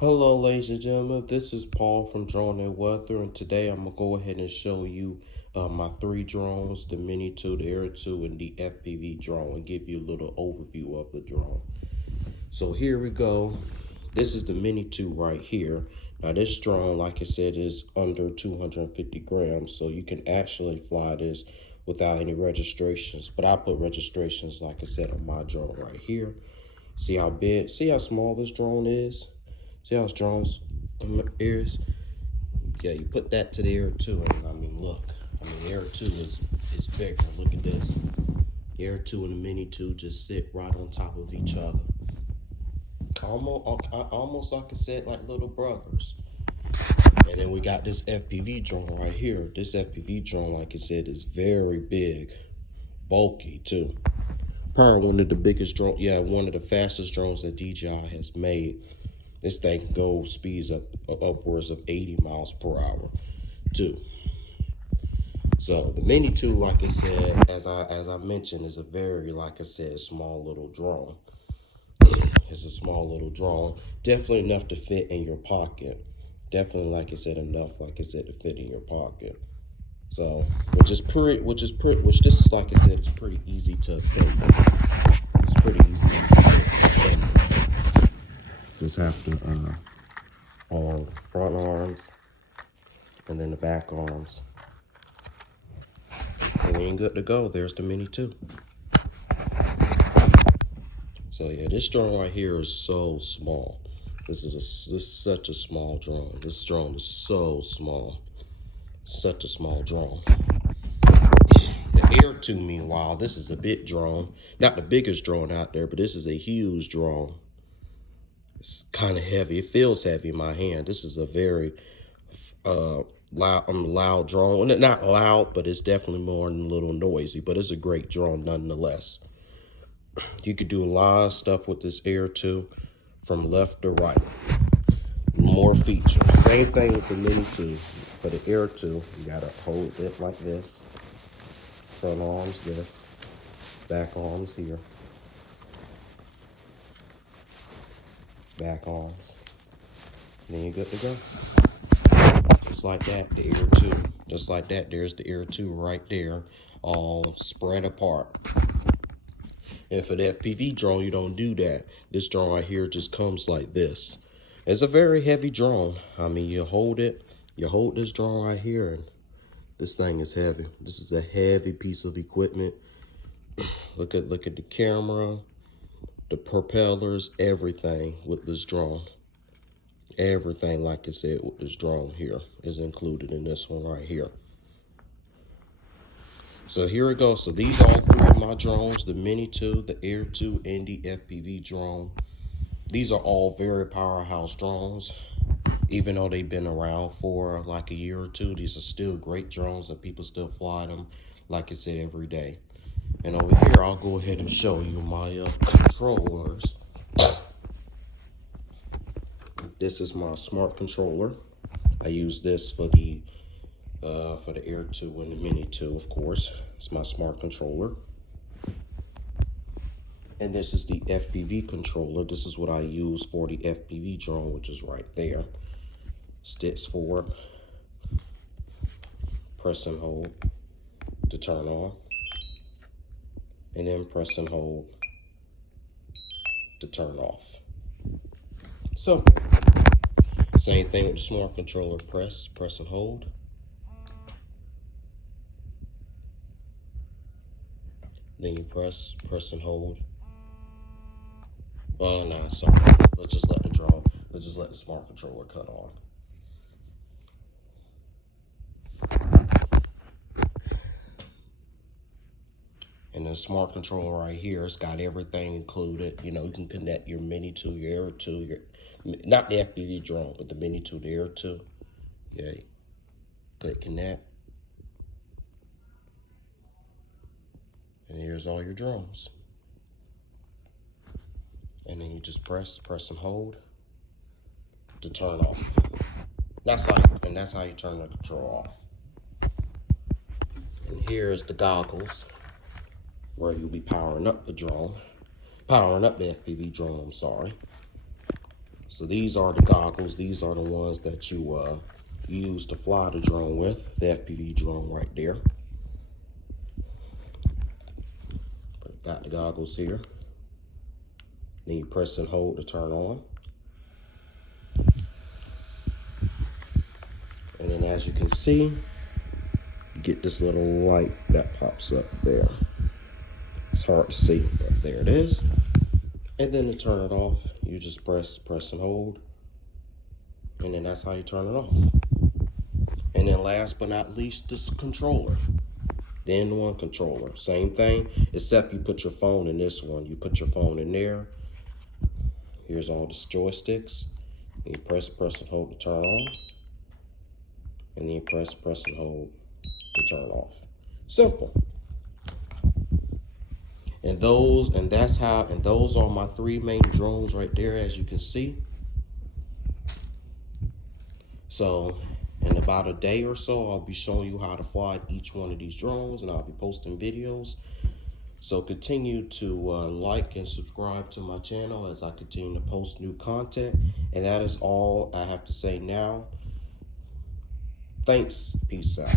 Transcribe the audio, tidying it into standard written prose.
Hello, ladies and gentlemen. This is Paul from Drone and Weather, and today I'm gonna go ahead and show you my three drones: the Mini 2, the Air 2, and the FPV drone, and give you a little overview of the drone. So here we go. This is the Mini 2 right here. Now this drone, like I said, is under 250 grams, so you can actually fly this without any registrations. But I put registrations, like I said, on my drone right here. See how big, see how small this drone is? See how strong the is? Yeah, you put that to the Air 2, and I mean, look. I mean, the Air 2 is bigger. Look at this. The Air 2 and the Mini 2 just sit right on top of each other. Almost like I said, like little brothers. And then we got this FPV drone right here. This FPV drone, like I said, is very big, bulky too. Probably one of the biggest drones, yeah, one of the fastest drones that DJI has made. This thing can go speeds up upwards of 80 miles per hour, too. So the Mini 2, like I said, as I mentioned, is a very, like I said, small little drone. It's a small little drone, definitely enough to fit in your pocket. Definitely, like I said, enough, like I said, to fit in your pocket. So, which this is, like I said, it's pretty easy to assemble. It's pretty easy to assemble. Just have to on front arms and then the back arms. And when you're good to go, there's the Mini 2. So yeah, this drone right here is so small. This is such a small drone. This drone is so small. Such a small drone. The Air 2, meanwhile, this is a big drone. Not the biggest drone out there, but this is a huge drone. It's kind of heavy. It feels heavy in my hand. This is a very loud drone. Not loud, but it's definitely more than a little noisy. But it's a great drone nonetheless. You could do a lot of stuff with this Air 2 from left to right. More features. Same thing with the Mini 2. For the Air 2, you gotta hold it like this. Front arms this. Back arms here. Back arms. And then you're good to go. Just like that, the Air 2. Just like that, there's the Air 2 right there, all spread apart. And for the FPV drone, you don't do that. This drone right here just comes like this. It's a very heavy drone. I mean, you hold this drone right here, and this thing is heavy. This is a heavy piece of equipment. Look at the camera, the propellers, everything with this drone. Everything, like I said, with this drone here is included in this one right here. So here it goes. So these are all three of my drones: the Mini 2, the Air 2, and the FPV drone. These are all very powerhouse drones. Even though they've been around for like a year or two, these are still great drones and people still fly them, like I said, every day. And over here, I'll go ahead and show you my controllers. This is my smart controller. I use this for the Air 2 and the Mini 2, of course. It's my smart controller. And this is the FPV controller. This is what I use for the FPV drone, which is right there. Sticks forward. Press and hold to turn on. And then press and hold to turn off. So, same thing with the smart controller. Press and hold. Then you press and hold. Oh no, sorry. Let's just let the smart controller cut on. And the smart controller right here, it's got everything included. You know, you can connect your Mini to your Air 2, not the FPV drone, but the Mini to the Air 2. Yeah, click connect. And here's all your drones. And then you just press and hold to turn off. That's how you turn the control off. And here's the goggles where you'll be powering up the FPV drone, I'm sorry. So these are the goggles. These are the ones that you use to fly the drone with. The FPV drone right there. Got the goggles here. Then you press and hold to turn on. And then as you can see, you get this little light that pops up there. It's hard to see, but there it is. And then to turn it off, you just press and hold. And then that's how you turn it off. And then last but not least, this controller. The N1 controller. Same thing, except you put your phone in this one. You put your phone in there. Here's all the joysticks. And you press and hold to turn on. And then you press and hold to turn off. Simple. And those are my 3 main drones right there, as you can see. So in about a day or so, I'll be showing you how to fly each one of these drones, and I'll be posting videos. So continue to like and subscribe to my channel as I continue to post new content. And that is all I have to say now. Thanks. Peace out.